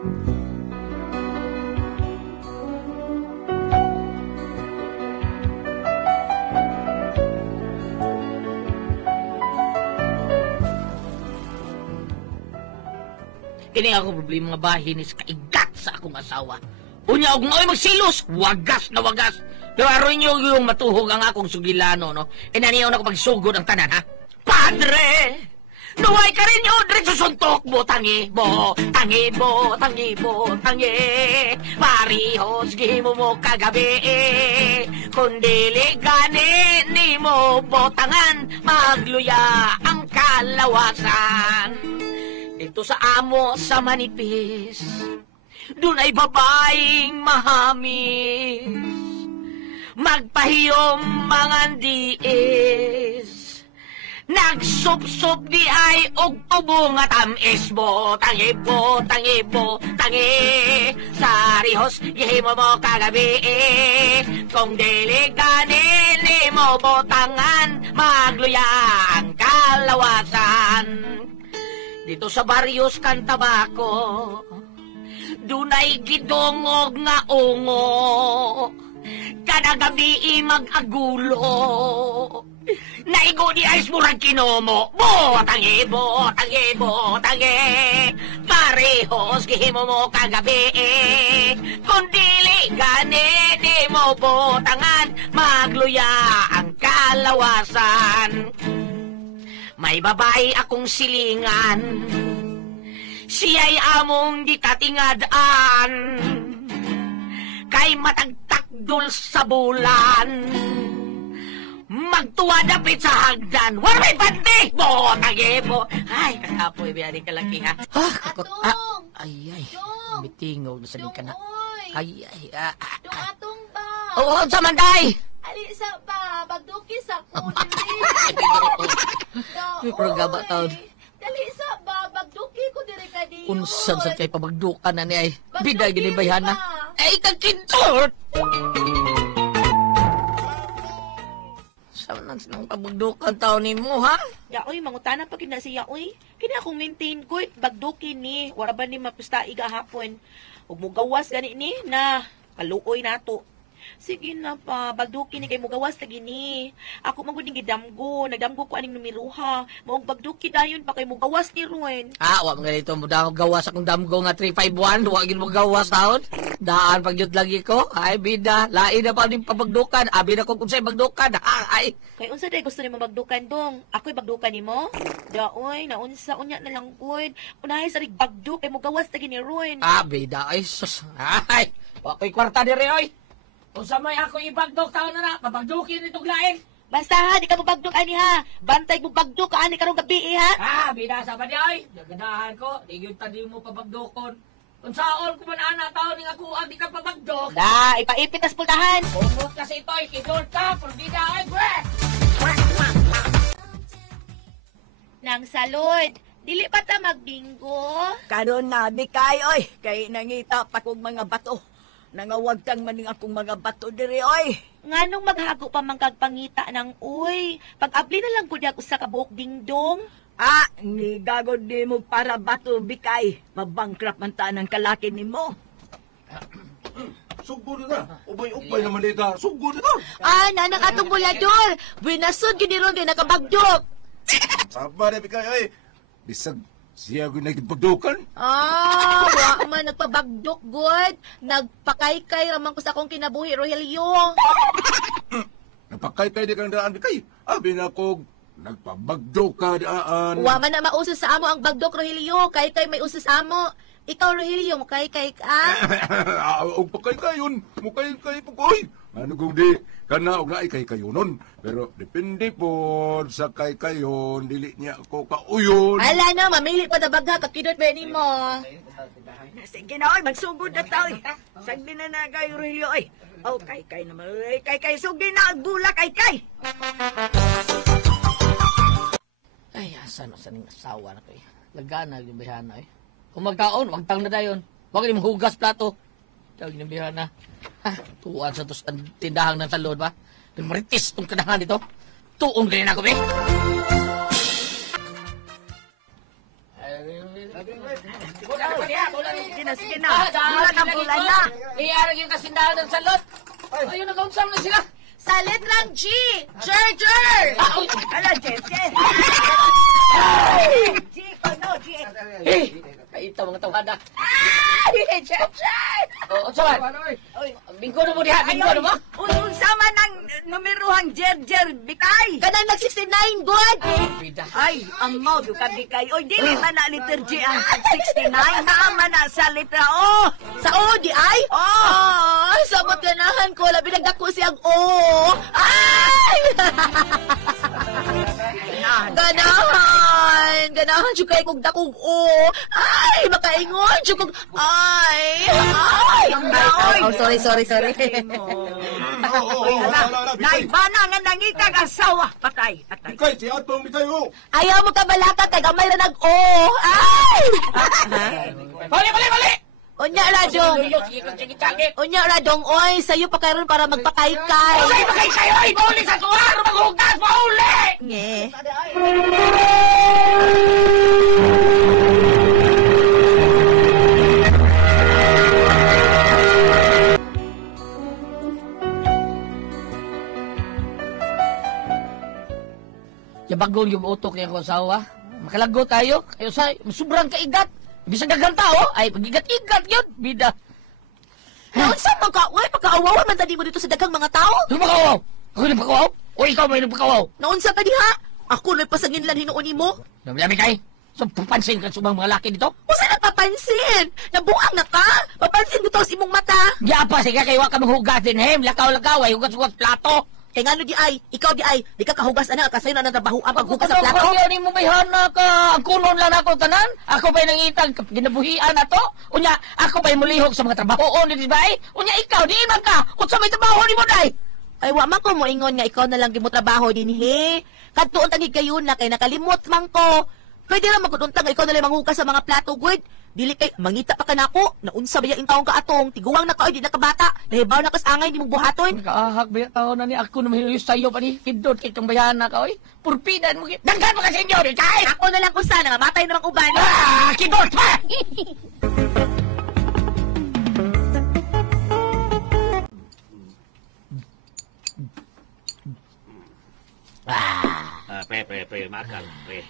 Kini ako problema nga bahin is kaigat sa akong asawa. Unya og maoy magsilos, wagas na wagas. Pero aron nyo yung matuhog ang akong sugilano, no? E naniyaw na ko pagsugod ang tanan, ha? Padre! Nuway ka rin yun, rin susuntok mo, tangi mo, tangi mo, tangi mo, tangi. Parihos, gihimo mo kagabi, kung dili gani, ni mo botangan, magluya ang kalawasan. Dito sa amo sa manipis, dun ay babaeng mahamis, magpahiyom mga diis, nagsupsup di ay og tubo nga tamis mo, tangi mo, tangi mo, tangi. Sarihos, gihimo mo kagabi, kung dili gani mo botangan, magluya ang kalawasan. Dito sa Barrios Cantabaco, dunay gidongog nga ungo, kada gabi mag-agulo. Naigo di ay murag kinomo, bo, tangi, bo, tangi, bo, tangi. Parehos gihimo mo kagabi, kung dili gani di mo botangan, magluya ang kalawasan. May babae akong silingan, siya'y among di katingadaan, kay matagtakdol sa bulan, magtuwa dapit sa hagdan, waray bante! Bo, tagi, bo! Ay, kakapoy, biyari ka laki, ha? Kakot, ay, mitingog na sa ka na. Ay, Dong atong ba? Oo, sa manday! Alisa ba? Bagdukis ako. May programa taon. Dalisa ba? Bagduki ko diri ka diyon. Unsan sa kay pabagdukan na ni ay. Biday ginibayhan na. ba? Ay, kagkintot! Saan nang pabagdukan taon ni mo, ha? Yaoy, mangutana pa kina siya, oy. Kina akong maintain ko, bagduki ni. Wala ba ni mapusta igahapon. Huwag mo gawas gani ni na kaluoy nato. Sige na pa, bagduki ni kay mo gawas lagi ni. Ako maguding gidamgo, nagdamgo ko aning numeruha. Maong bagduki dayon pa kay mo gawas ni Ruin. Wag nga dito mo daw gawas akong damgo nga 351. Wagin mo gawas taon. Daan pagyud lagi ko. Ay, bida. Lain na pa din pabagdukan. Abi na kung unsay bagdukan. Ay. Kay unsa day gusto nimo bagdukan dong? Ako'y bagdukan nimo? Daoy, naunsa unya na lang gud. Unahay sa rig bagduk kay mo gawas lagi ni Ruin. Bida. Ay, sus. Ay. Wako'y kwarta diri, oy. Kung sa may ako ibagdok taon na pabagdukin itong laing. Basta ha, di ka mo bagduk ani ha. Bantay mo bagduk ka ani karong gabi ha. Binasa ba niya ay? Nagadahan ko, di yun tadi mo pabagdokon. Kung saon ko man ana taon ning ako di ka pabagdok. Da, ipaipit as pultahan. Bumot kasi ito ay kidor ka, pordida ay gwe! Nang salod, dili pa ta magbinggo. Karon na, Bikay, oy. Kay nangita pa kong mga bato. Nangawag kang maning akong mga bato diri, oy. Nganong maghago pa mang kagpangita ng uy. Pag-abli na lang gud ako sa kabuok dingdong. Ni gagod di mo para bato, Bikay. Mabangkrap man ta ng kalaki ni mo. Sugbo na ka. Ubay-ubay naman dito. Sugbo na ka. Nanang atong bulador. Binasod gini ron kay nakabagdok. Saba na, Bikay, oy. Bisag siya ko nagpagdukan. Wa man nagpabagdok good. Nagpakaykay raman ko sa akong kinabuhi, Rogelio. Napakay-kay di kang daan, Bikay. Abi na ko, nagpabagdok ka daan. Wa man na mausos sa amo ang bagdok, Rogelio. Kay may usos amo. Ikaw, Rogelio, mukay-kay ka. Og pakay-kayon. Mukay-kay po ko, oy. Ano kung di, kana og naay kay-kayonon. Pero depende po sa kay-kayon, dili niya ko kauyon. Ala no, mamili pa na bagha, kakidot ba ni mo? Sige na, oy. Magsugod na ta, oy. Sagdi na na kayo, Relio, oy. Oh, kay-kay naman, oy. Kay-kay, sugdi na ang bula, kay-kay. Ay, asan ning asawa na ko eh. Lagana yung bihana eh. Kung magkaon, wag tang na dayon. Wag ni hugas plato. Tawag ni bihana. Tuwan sa tos tindahang ng salod ba? Nang maritis tong kanahan dito. Tuon ganyan ako, be. Ay, Sige na, sige na. Bulan ang bulan na. Iyarag yung kasindahan ng salot. Ayun, nag-unsam na sila. Salit lang, G! Jer! Ala, Jen. G, no, G. Eh, kaita mga tawhada. Jer! O, saman. Bingko na mo diha, bingko na mo. Unsa man ang numerohang Jer, Bikay. Kanang nag-69, God! Bida. Ay, ang mo, Bikay. Oy, dili man na liter G ang 69. Naaman na sa litra O. Sa O, di ay? Oh. Ay, samot ganahan ko. Labi nagdako siyang O. Ay! Ganahan siya kayo kong dakong O. Ay, makaingon siya kong... Ay! Oh, sorry. Naibana nga nangitag asawa. Patay. Ikay, si Atong di kayo. Ayaw mo kabalaka, kay gamay na nag-O. Ay! Bali! Unya, Radong. Sige kang sige-sige. Unya, Radong, oy, sa'yo pa karon para magpakaykay. Okay, magay sa'yo! Ipauli sa tuwar! Maghugas! Mauli! Nge. Bagol yung utok niya ko asawa. Makalago tayo. Kayo sa sobrang kaigat. Bisa dagang tao. Ay, pagigat-igat yun. Bida. Naunsa man ka? Uy, pagkaawawan man tadi mo dito sa daghang mga tao. Sino pakawaw? Ako na pakawaw? O ikaw may nagpakawaw? Naunsa ka diha? Ako na pasangin lang hinuon nimo. Dami kay. So, papansin ka sa mga laki dito? Usa nagpapansin? Nabuang na ka? Papansin ko to sa imong mata. Gyapa, sige kayo ka maghugas din, hem. Lakaw-lakaw, ay hugas-hugas plato. Kay ngano di ay, ikaw di ay, di ka kahugas ana kasayo na natrabaho ang paghugas sa plato. Ako ni mo bayhana ka. Ang kunon lang ako tanan. Ako ba'y nangitag ginabuhian na to? Unya, ako ba'y mulihok sa mga trabaho o di ba? Unya, ikaw, di man ka. Kung sa may trabaho ni mo, day. Ay wa man ko mo ingon nga ikaw na lang gimo trabaho dinhi. Kadtuon tani kayo na kay nakalimot man ko. Pwede ra magkuduntang ikaw na lang manghugas sa mga plato, good. Dili kay mangita pa kanako, naunsa ba ya intawong kaatong, tiguwang na ka oy di na kabata. Nahibaw na kas angay di mo buhaton. Kaahak ba tao na ni ako na mahilo sa'yo pa ni Hidot kay kang bayana ka, oy. Purpidan mo. Danggan mo ka sa inyo, di kay! Ako na lang kung sana, mamatay na mga uban. Ah! Kidot pa! Pre, makal, pre.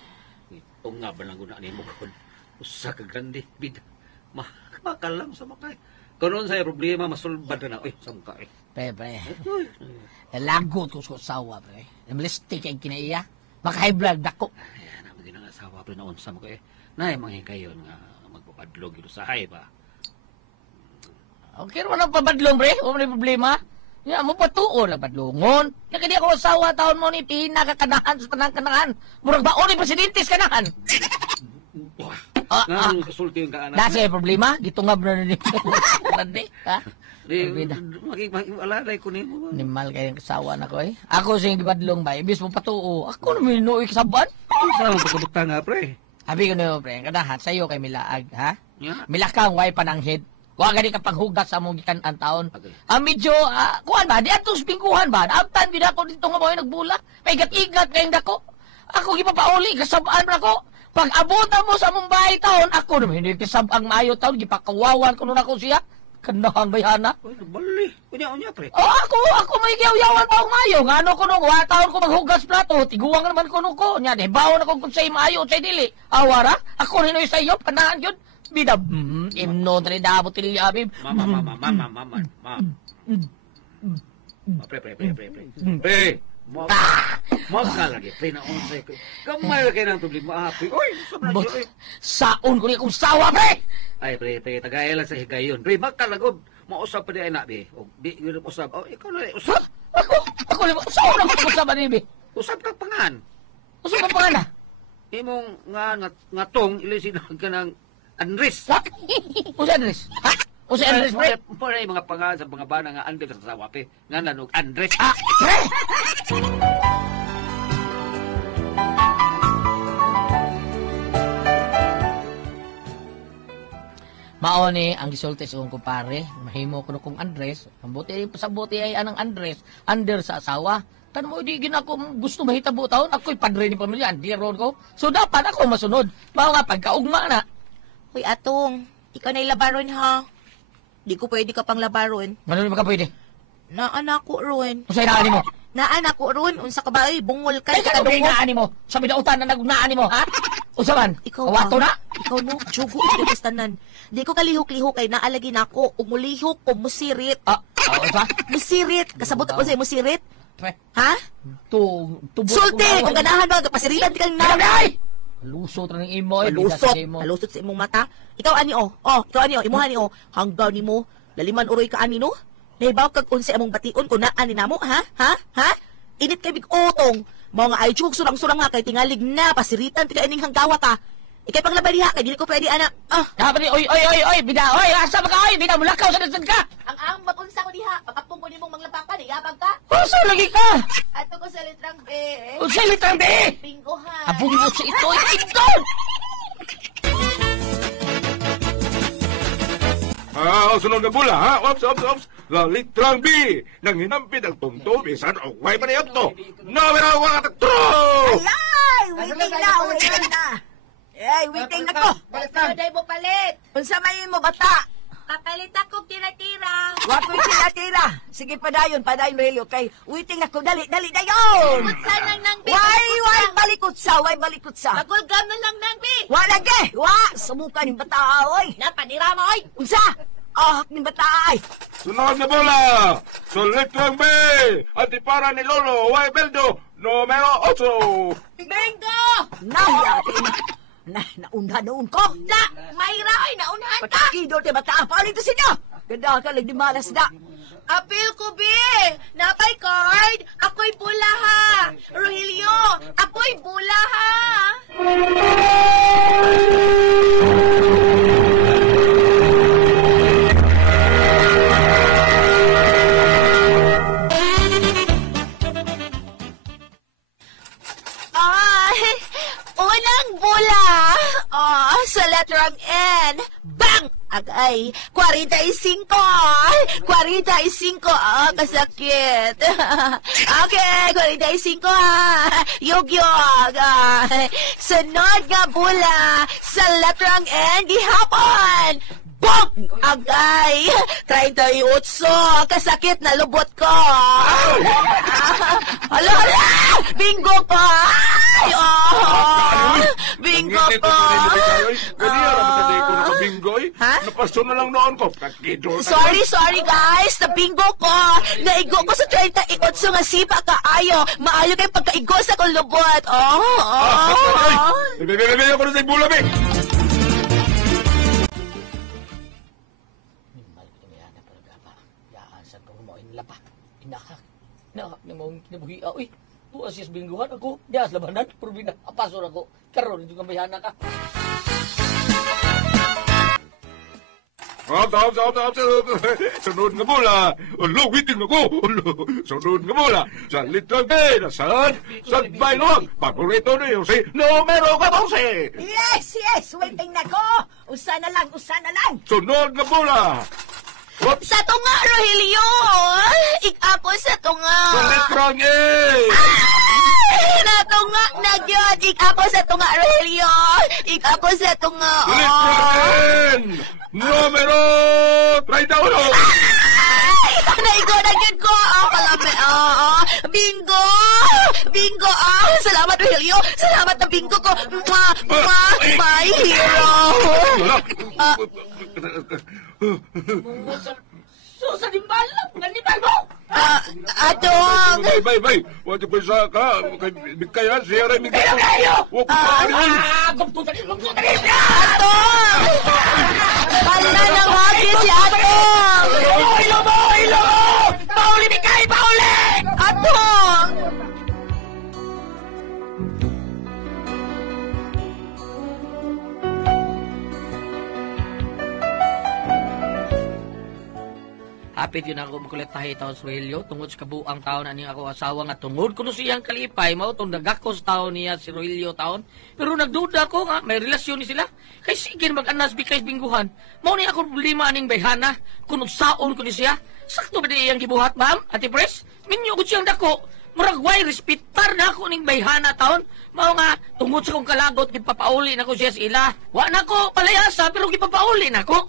Ito nga ba nang guna ni mo kon? Usa ka grande, bida. Makal lang sa makay. Karon sa problema, masulbad na. Uy, samka eh. Pre. Nalagot ko sa asawa, pre. Namalistik ang kinaiya. Maka-high blood ako. Ayan, ang maging asawa, pre, naon sa mga eh. Nay, mga kayon nga magpapadlog ito sa hay ba? Okay, wala pabadlong, pre. Wala problema. Ya, mo patuo na badlongon. Ya, kadi ako asawa taon mo ni pinakakanahan sa tanang kanahan. Murag ba o ni presidentes kanahan. Nga, kasulti yung kaanak. Nasa yung problema, gitungab na ni Rande, ha? Bida. Alalay ko ni mo. Nimal kayong kasawa na ko eh. Ako siyang gibadlong ba, ibis mo patuo. Ako na may inuwi kasaban. Saan mo pagkabukta nga, pre? Habi ko na yun, pre. Kadahan, sa'yo kay Milaag, ha? Yeah. Milakang, way pananghid. Huwag gani ka panghugas sa mong gikan ang taon. Okay. Medyo, kuhan ba? Di atong spingkuhan ba? Naabtan, di na ako dito nga mo nagbula. Paigat-igat kayong dako. Ako gipapauli, kasabaan na ako. Pag abutan mo sa Mumbai taon, ako naman hindi kasabang maayo taon, gipakawawan ko nun ako siya. Kandahang bayana. Uy, bali. Unya, pre. Ako may giyaw-yawan pa akong maayo. Nga ano ko nung, taon ko maghugas plato, tiguang naman ko nung ko. Nya, bawo na kung sa'yo maayo, sa'yo dili. Awara, ako rin sa iyo, panahan yun. Bida, imno, trinidabo, tiliyabib. Mama. Pre. Pre, ka lagi. Pre, naon sa'yo ko. Kamay lagi ng problema, pre. Uy, But, saon ko niya kung sawa, pre! ay, pre, tagay lang sa higayon. Pre, magkalagod. Mausap pa di ay nabi. O, di, yun usap. O, ikaw na, usap. Ako na, saon ako kung sawa nibi? Usap ka pangan. Usap pa nga na. Imong nga tong, ilisin ka ng Andres. What? Usa Andres? Ha? Usa Andres, pre? Pre, mga pangan sa mga bana nga Andres sa sawa, pre. Nga nanog Andres. Pre! Mao ni ang gisulti sa akong kumpare, mahimo ko kung Andres, ang buti pasabuti ay anang Andres, under sa asawa. Tan mo di gina ko gusto mahitabo taon, ako'y padre ni pamilya, andiron ko. So dapat ako masunod. Mao nga pagkaugma na, Hoy, Atong. Ikaw na labaron, ha? Di ko pwede ka pang labaron. Ano naman ka pwede? Naanak ko, Ron. Kung sa'yo naani mo? Naanak ko, Ron. Unsa ka ba? Ay, bungol ka. Ay, Ka kaya dungo. naani mo? Sabi na utan na nagnaani mo, ha? Unsa man? Ikaw Kawato ba? na? Ikaw no, tsugo ito bastanan. Di ko kalihok-lihok kay naalagi na ako. Umulihok ko, musirit. Unsa? Musirit. Kasabot ako sa'yo, musirit. Ha? Tubo. Sulti! Kung ganahan ba, pasirilan kang na. Ay! Lusot na ng imo, eh. Malusot. Malusot sa imong mata. Ikaw ani o. Oh, ikaw ani o. Imuha ni o. Hanggaw ni mo. Laliman uroy ka ani no. Nahibaw kag unsa among bation kung naan ni namo, ha? Ha? Ha? Init kay big utong. Mga ay chug surang-surang nga kay tingalig na pasiritan ti kaining hanggawa ta. Ikay paglabay diha kay dili ko pwede ana. Dapat ni, oy, bida, asa ba ka, oy, bida, mulakaw sa nasad ka. Ang magunsa ko diha, pakapong ko nimong manglapakan, iyabag ka. Puso lagi ka. Ato ko sa litrang B. Unsa litang be? Bingohan. Abong mo sa ito, ito. Sunod na bula, ha? Ops. La litrang B. Nang hinampid ang tungto, bisan o way pa niyot to. Numero 1 at 2! Ay, waiting na. Ay, waiting na ko. Day mo palit. Unsa may mo bata? Papalit ako tira-tira. Wa ko tira. Sige, padayon, Relyo. Kay, waiting ako, dali dayon. Sanang nang B. Way balikot sa. Magulgam na lang nang B. Wa lagi. Sumuka ni bata, oy. Napanira mo, oy. Unsa? Ni bata, ay. Sunod na bola! Sa litrang B! Antipara ni Lolo, Y. Beldo, numero 8! Bingo! Naunhan ko. Na, Mayra, oy, naunahan ka. Pagkido, te bata, paano ito sinyo? Ganda ka lang di malas na. Apil ko, B. Napay card. Ako'y bula, ha. Rogelio, ako'y bula, ha. Unang bula. Sa letrang N. Bang! Agay, 45. 45, kasakit. Okay, 45, ha. Yug-yug. Sunod nga bula sa letrang N, gihapon. Bong! Agay, 38, kasakit na lubot ko. Hala! Bingo ko! Ay, bingo ko! Bingoy? Ha? Napasto na lang noon ko. Sorry guys, nabingo ko. Naigo ko sa 38 nga sipa kaayo. Maayo kay pagkaigo sa kong lubot. Bebe ako na sa bula, be. Kinabuhi, uy, tuas yes bingguhan ako, dias labanan, pero apasor ako, karon yung kambayana ka. Sunod nga bola. Waiting ako. Sunod nga bola. Sa litrang B, nasaan? Sa bailog. Paborito niyo si numero 14. Yes, waiting na ko. Usa na lang. Sunod nga bola. Sa tunga, Rogelio. Ako sa tunga. Sa litrang A. Natunga na yun. Ako sa tunga, Rogelio. Ako sa tunga. Litrang N. Numero 31. Naigo na yun ko. Kalami. Bingo. Salamat, Rogelio. Salamat na bingo ko. My hero. Sa dimbalan, nanimal mo! Atong! Bay. Wala pa isa ka. Bikayan, siya rin. Kaya kayo! Huwag ko pa rin. Gumputan! Atong! Bala ng hagis si Atong! Ilo mo! Pauli, Mikay! Pauli! Atong! Hapit yun ako makulit tayo taon sa Rogelio tungod sa kabuang taon na niya ako asawa nga tungod ko siyang kalipay mao tong nagakos taon niya si Rogelio taon pero nagduda ko nga may relasyon ni sila kay sige mag-anas bikay bingguhan mao ni ako problema aning bayhana kung saon ko ni siya sakto ba di iyang gibuhat ma'am Ate Pres minyo ko siyang dako Murag way respitar na ako ning bayhana taon. Mao nga tungod sa kong kalagot gipapauli na ko siya sa ila. Wa na ko palayasa pero gipapauli na ko.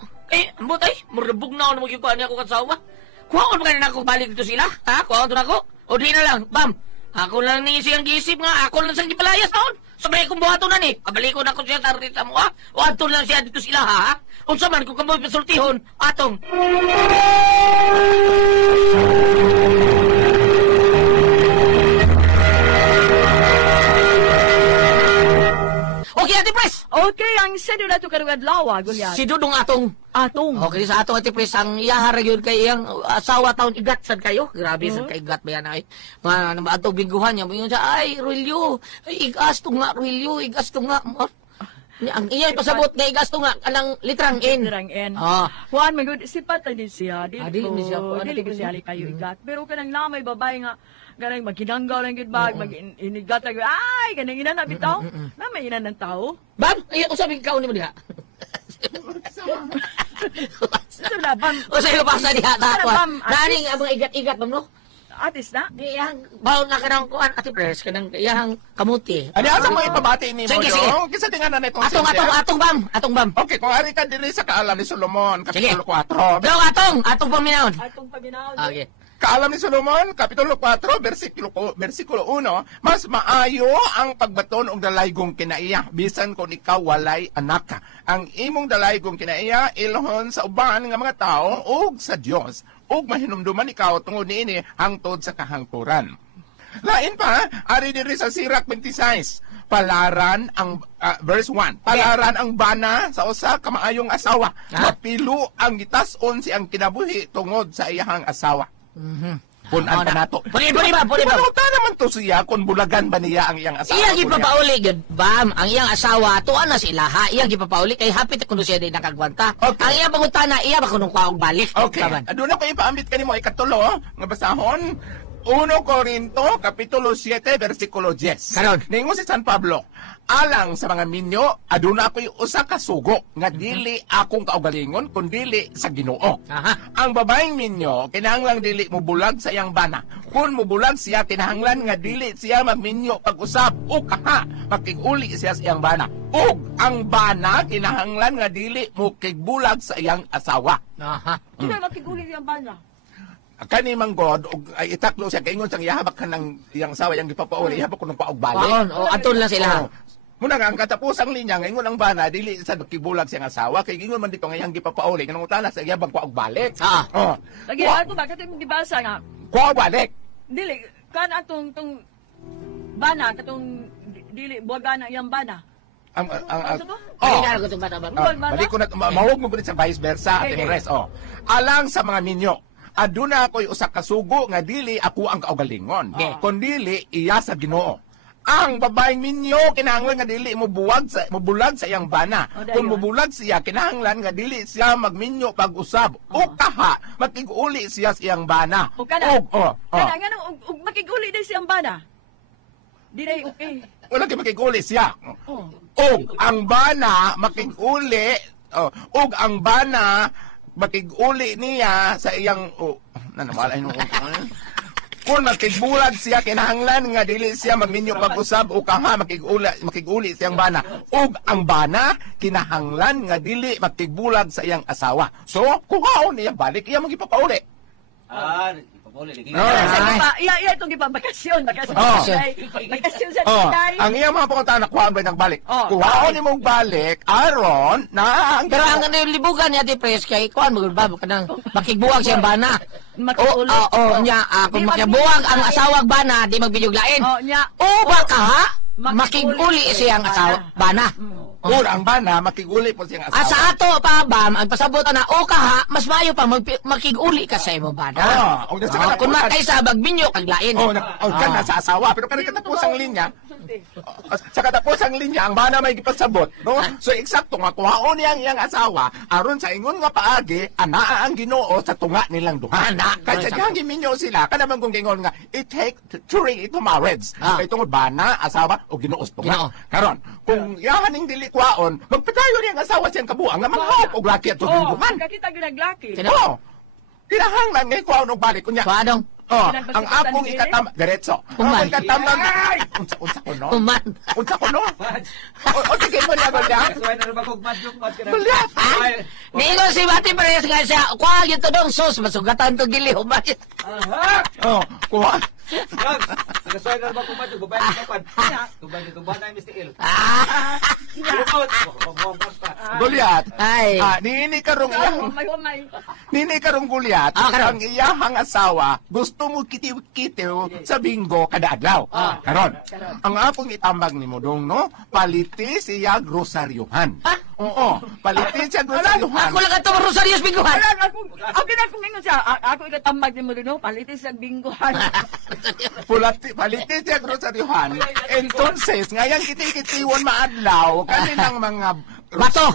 Ambot ay, murabog na ako na magkikuha niya ako kasawa. Kuha ko na ako balik dito sila. Ha? Kuha ko na ako. O di na lang, bam. Ako lang ni siyang gisip nga, ako lang siyang gipalayas taon. Sabay kong buhato na ni. Kabaliko na ko siya sa rita mo ha. O ato lang siya dito sila ha. Unsa man kung kamoy pasultihon, atong. Okay, Ate Pres! Okay, ang sino na ito karong adlaw, Goliath? Si Dudong atong. Atong. Okay, sa atong Ate Pres, ang iyahara yun kay iyang asawa taon igat sad kayo. Grabe sad kay igat ba yan ay. Mga atong bingguhan niya, mga siya, ay, Ruelio, ay, igas to nga, Ruelio, igas to nga. Ang iyay pasabot nga igas to nga, anang litrang N. Litrang N. Ah. Juan, magod, sipat na din siya. Dili ni siya po. Ano Dili ko tingin siya niyo? kayo igat. Pero kanang namay babae nga, ganang magkinanggaw lang yun ba, mag-inigat lang, ay, ganang ina na bitaw. Namay ina ng tao. Bam, ay, usapin ka ni mo diha. Ito na, bam. Usapin ko pa sa diha ta. Bam, Naning ang mga igat-igat bam no. Atis na. Di iyang bawon na kanang kuan Ate Pres, kanang iyang kamuti. Ano asa mo ipabati ni mo Sige, sige. dong? Kisa tinganan na itong Atong bam. Okay, kung ari ka din sa kaalam ni Solomon, Sige. Kapitulo 4. Daw atong paminaon. Atong paminaw. Okay. Kaalam ni Solomon, Kapitulo 4, versikulo 1, mas maayo ang pagbaton og dalaygong kinaiya, bisan kung ikaw walay anak. Ang imong dalaygong kinaiya, ilhon sa uban nga mga tao ug sa Dios. Ug mahinumduman ikaw tungod niini hangtod sa kahangturan. Lain pa, ari diri sa Sirach 26, palaran ang verse 1. Palaran ang bana sa usa ka maayong asawa. Mapilo ang gitas-on siyang kinabuhi tungod sa iyahang asawa. Punan pa nato. Puli ba? Punuta naman to siya kung bulagan ba niya ang iyang asawa. Iyang gipapauli gid, bam. Ang iyang asawa tuan na sila ha. Iyang gipapauli kay hapit kuno siya di nakagwanta. Okay. Ang iyang pangutana iya ba kunong kwaog balik. Okay. Taban. Aduna ko ipaambit kanimo ikatulo nga basahon. 1 Corinto, Kapitulo 7, versikulo 10. Karon. Ningon si San Pablo, alang sa mga minyo, aduna ako'y usa ka sugo, nga dili akong kaugalingon, kundili sa Ginoo. Aha. Ang babaeng minyo, kinahanglang dili mo bulag sa iyang bana. Kung mo bulag siya, kinahanglan nga dili siya magminyo pag-usap, o kaha, makig-uli siya sa iyang bana. O ang bana, kinahanglan nga dili mo kigbulag sa iyang asawa. Aha. Hindi makigulit yung banda. Kani man God og ay itaklo siya kay ingon sang ihabak ka ng iyang sawa yang gipapauli ihabak ko ng paog balik. Paon, o aton lang sila. Muna nga ang katapusang linya nga ingon ang bana dili sa kibulag siyang asawa kay ingon man dito nga iyang gipapauli kanang utana sa ihabak paog balik. Ah. Oh. Lagi ako ba katong gibasa nga. Paog balik. Dili kan atong tong bana katong dili buwaga na yang bana. Ang Ano ba? Ay, ko itong bata bam. balik ko na mawog mo gud sa vice versa Okay. ating rest. Alang sa mga ninyo aduna ako'y usa ka sugo nga dili ako ang kaugalingon, kundili iya sa Ginoo. Ang babaeng minyo kinahanglan nga dili mo bulag sa iyang bana. Kung mubulag siya kinahanglan nga dili siya magminyo pag-usab o kaha makig-uli siya sa iyang bana. O kana. Kana nga og makiguli din siyang bana. Di na okay. wala kay makig-uli siya. Oh. Og ang bana makig-uli og ang bana makig-uli niya sa iyang nanamalay nung kung makigbulag siya kinahanglan nga dili siya magminyo pag-usab o kaha makig-uli siyang bana ug ang bana kinahanglan nga dili makigbulag sa iyang asawa. So kuhaon niya balik iya magipapauli. Ipapuli lagi. Iya itong bakasyon. Bakasyon sa Oh, tatay. ang iyang mga pangutana kuhaon ba ng balik? Oh. Kuhaon nimong balik aron na ang Pero ang libugan niya di Pres kay kuan mo ba kanang makigbuwag siyang bana. Makigulit. Nya kung Di makibuwag ang magbinyog asawag bana di magbiyoglain. Oh, nya. O baka Makiguli makiguli siyang asawa bana. or ang bana makiguli po siyang asawa. Sa ato pa bam ang pasabot na o kaha mas maayo pa makiguli ka sa imo bana. Og sa Kung makaysa bagbinyo kag lain. kana sa asawa pero kanang katapusang linya sa katapusang linya ang bana may gipasabot no so eksakto nga kuhaon niya ang iyang asawa aron sa ingon nga paagi anaa ang Ginoo sa tunga nilang duha Ana. kay sa dihang giminyo sila kana man kung gingon nga it take during ito marriage kay tungod bana asawa o Ginoo sa tunga Ginoo. karon kung yahan ning dili kuhaon magpadayon niya ang asawa siyang kabuang nga manghap og laki at Oh, duhan kakita gyud naglaki. Sino? oh kinahanglan ngay kuhaon og balik kunya Paadong. Oh, Kinang ang pagsukutan akong ni ikatambag, diretso. Ang Human. akong ikatambag, unsa ko no? Human. Unsa ko no? O sige mo niya, Golda. Kasuhay na ba kung madjok-mad ka na? Golda! Niingon si Mati Perez nga siya, kuha yung tudong sus, masugatan to gili, human. Aha! Oh, kuha. Drugs! Nagkasuhay na ba kung madjok? Babae ng kapan. Tuban na yung Mr. Il. Lookout! Gulyat. Ay. Nini karong iyang, Umay. nini karong Gulyat, Karon. ang iyahang asawa, gusto mo kitiw-kitiw sa bingo kada adlaw. Karon. Ang akong itambag ni Modong, no? Paliti siya grosaryuhan. Oo, paliti siya grosaryuhan. Ako lang ito Rosarios Biguhan. Ako ingon siya. Ako ikatambag ni mo rin, no? Palitis ang bingguhan. Paliti siya grosaryuhan. Entonces, ngayon kiti-kitiwan maadlaw, kaninang mga Bato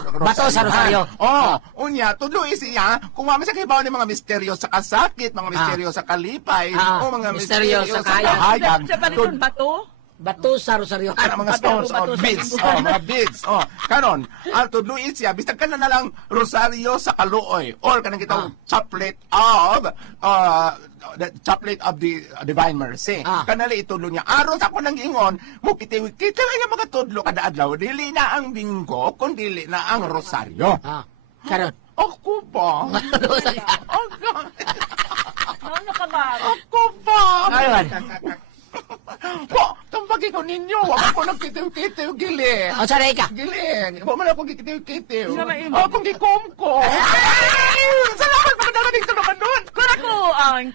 sa Rosario. Oh, unya, tuloy siya, kung mama siya kibaw ni mga misteryo sa kasakit, mga misteryo sa kalipay, o mga misteryo misteryo sa sa kahayag. kahayag. Siya pa rin bato. Bato sa Rosario. Ano, mga stones, Bato, beads, bato, mga beads, kanon, tuloy siya, bisag ka na lang rosaryo sa kaluoy, or kanang kitang chaplet of the Divine Mercy. Kanali itulo niya. Aron sa ako nang ingon, mo kitiw-kitiw ay mga tudlo kada adlaw, dili na ang binggo, kundi na ang rosaryo. Karon. Ako ba? Ano ka ba? Ako ba? Karon. Po, tambagi ko ninyo. Wag ako nagkitiw-kitiw, gili. O sanay ka. Gili. Huwag man ako kitiw-kitiw. Sila may imo. Akong gikom ko. Salamat, magandang dito naman nun. Kung ako ang